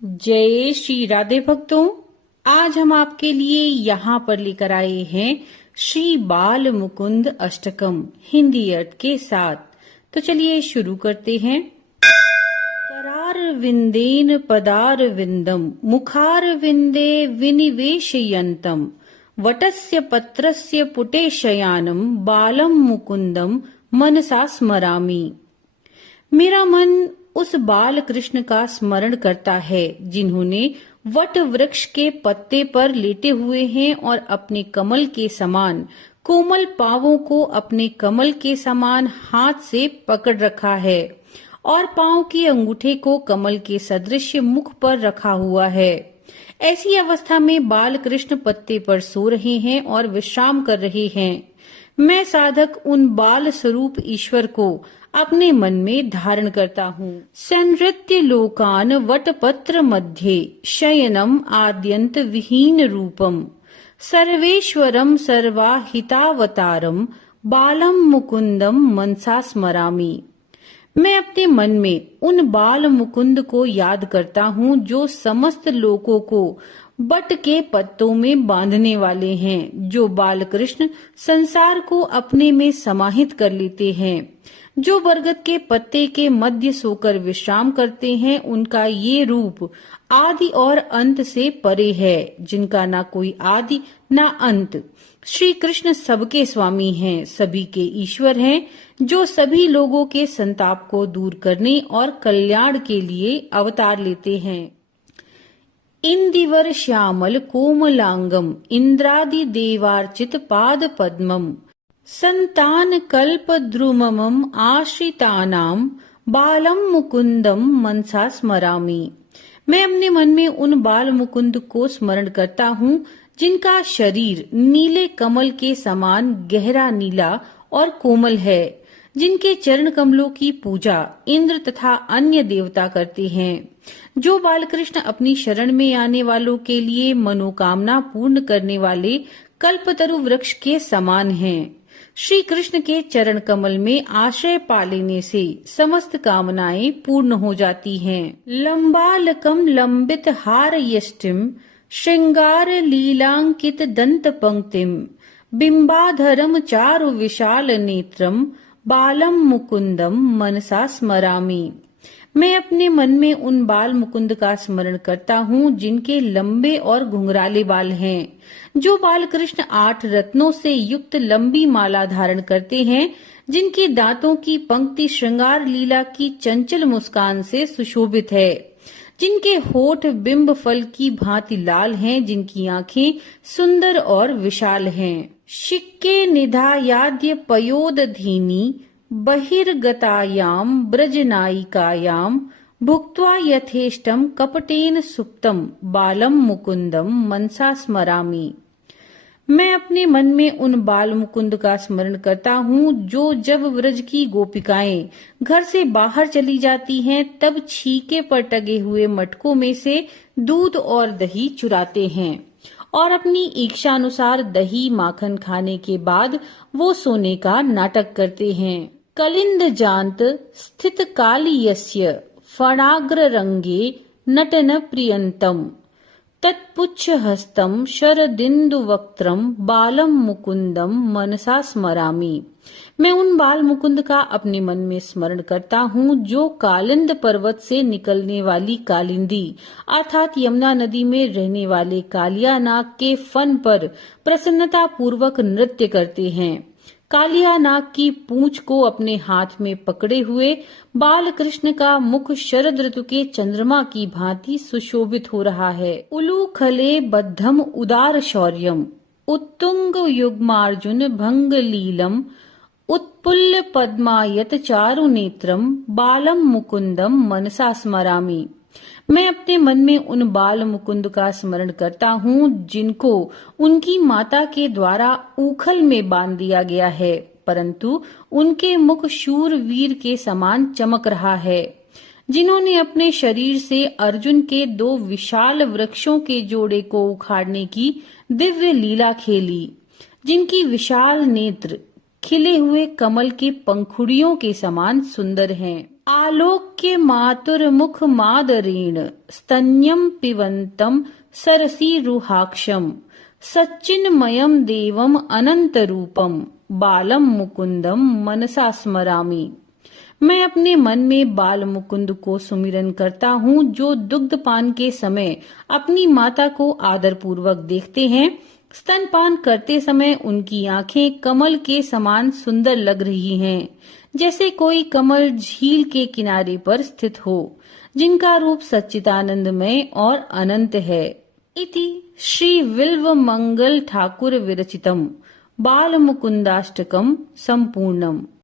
जय श्री राधे भक्तों, आज हम आपके लिए यहाँ पर लेकर आए हैं श्री बाल मुकुंद अष्टकम हिंदी अर्थ के साथ। तो चलिए शुरू करते हैं। करार विंदेन पदार विंदम मुखार विंदे विनिवेशयन्तम वटस्य पत्रस्य पुटे शयानम बालम मुकुंदम मनसा स्मरामि। मेरा मन उस बाल कृष्ण का स्मरण करता है जिन्होंने वट वृक्ष के पत्ते पर लेटे हुए हैं और अपने कमल के समान कोमल पांवों को अपने कमल के समान हाथ से पकड़ रखा है और पांव के अंगूठे को कमल के सदृश मुख पर रखा हुआ है। ऐसी अवस्था में बाल कृष्ण पत्ते पर सो रहे हैं और विश्राम कर रहे हैं। मैं साधक उन बाल स्वरूप ईश्वर को अपने मन में धारण करता हूँ। संनृत्य लोकान वटपत्र मध्ये शयनम आद्यंत विहीन रूपम सर्वेश्वरम सर्वाहितावतारम बालम मुकुंदम मनसा स्मरामि। मैं अपने मन में उन बाल मुकुंद को याद करता हूँ जो समस्त लोकों को बट के पत्तों में बांधने वाले हैं। जो बाल कृष्ण संसार को अपने में समाहित कर लेते हैं, जो बरगद के पत्ते के मध्य सोकर विश्राम करते हैं, उनका ये रूप आदि और अंत से परे है, जिनका ना कोई आदि ना अंत। श्री कृष्ण सबके स्वामी हैं, सभी के ईश्वर हैं, जो सभी लोगों के संताप को दूर करने और कल्याण के लिए अवतार लेते हैं। इंदिवर श्यामल कोमलांगम इंद्रादि देवार्चित पाद पद्मम संतान कल्प द्रुमम आश्रितानाम बालम मुकुंदम मनसा स्मरामि। मैं अपने मन में उन बाल मुकुंद को स्मरण करता हूँ जिनका शरीर नीले कमल के समान गहरा नीला और कोमल है, जिनके चरण कमलों की पूजा इंद्र तथा अन्य देवता करते हैं। जो बालकृष्ण अपनी शरण में आने वालों के लिए मनोकामना पूर्ण करने वाले कल्पतरु वृक्ष के समान हैं। श्री कृष्ण के चरण कमल में आश्रय पा लेने से समस्त कामनाएं पूर्ण हो जाती हैं। लंबालकम लंबित हार यष्टिम श्रृंगार लीलांकित दंत पंक्तिम बिंबाधरम चारु विशाल नेत्रम बालम मुकुंदम मनसा स्मरामि। मैं अपने मन में उन बाल मुकुंद का स्मरण करता हूँ जिनके लंबे और घुंघराले बाल हैं। जो बाल कृष्ण 8 रत्नों से युक्त लंबी माला धारण करते हैं, जिनके दांतों की पंक्ति श्रृंगार लीला की चंचल मुस्कान से सुशोभित है, जिनके होठ बिंब फल की भांति लाल हैं, जिनकी आंखें सुंदर और विशाल हैं। शिक्के निधायाद्य पयोदधीनी बहिर्गतायाम ब्रजनायिकायाम भुक्त्वा यथेष्टम कपटेन सुप्तम बालम मुकुंदम मनसा स्मरामि। मैं अपने मन में उन बाल मुकुंद का स्मरण करता हूँ जो जब व्रज की गोपिकाएं घर से बाहर चली जाती हैं, तब छीके पर टगे हुए मटकों में से दूध और दही चुराते हैं और अपनी इच्छा अनुसार दही माखन खाने के बाद वो सोने का नाटक करते हैं। कलिंद जांत स्थित कालियस्य फणाग्र रंगे नटन प्रियंतम तत्पुच्छ हस्तम शरदिंदु वक्त्रम बालम मुकुंदम मनसा स्मरामि। मैं उन बाल मुकुंद का अपने मन में स्मरण करता हूँ जो कालिंद पर्वत से निकलने वाली कालिंदी अर्थात यमुना नदी में रहने वाले कालिया नाग के फन पर प्रसन्नता पूर्वक नृत्य करते हैं। कालिया नाग की पूंछ को अपने हाथ में पकड़े हुए बाल कृष्ण का मुख शरद ऋतु के चंद्रमा की भांति सुशोभित हो रहा है। उलूखले बद्धम उदार शौर्यम उत्तुंग युग्मार्जुन भंग लीलम उत्पुल्ल पद्मायत चारु नेत्रम बालम मुकुंदम मनसा स्मरामि। मैं अपने मन में उन बाल मुकुंद का स्मरण करता हूँ जिनको उनकी माता के द्वारा ऊखल में बांध दिया गया है, परंतु उनके मुख शूर वीर के समान चमक रहा है। जिन्होंने अपने शरीर से अर्जुन के 2 विशाल वृक्षों के जोड़े को उखाड़ने की दिव्य लीला खेली, जिनकी विशाल नेत्र खिले हुए कमल के पंखुड़ियों के समान सुंदर हैं। आलोक्य मातुर्मुख मादरेण स्तन्यम पिबन्तं सरसीरुहाक्षम सच्चिन्मयम देवम अनंत रूपम बालम मुकुंदम मनसा स्मरामि। मैं अपने मन में बाल मुकुंद को सुमिरन करता हूँ, जो दुग्धपान के समय अपनी माता को आदर पूर्वक देखते हैं। स्तनपान करते समय उनकी आंखें कमल के समान सुंदर लग रही हैं, जैसे कोई कमल झील के किनारे पर स्थित हो, जिनका रूप सच्चिदानंदमय और अनंत है। इति श्री विल्व मंगल ठाकुर विरचितम बाल मुकुंदाष्टकम संपूर्णम।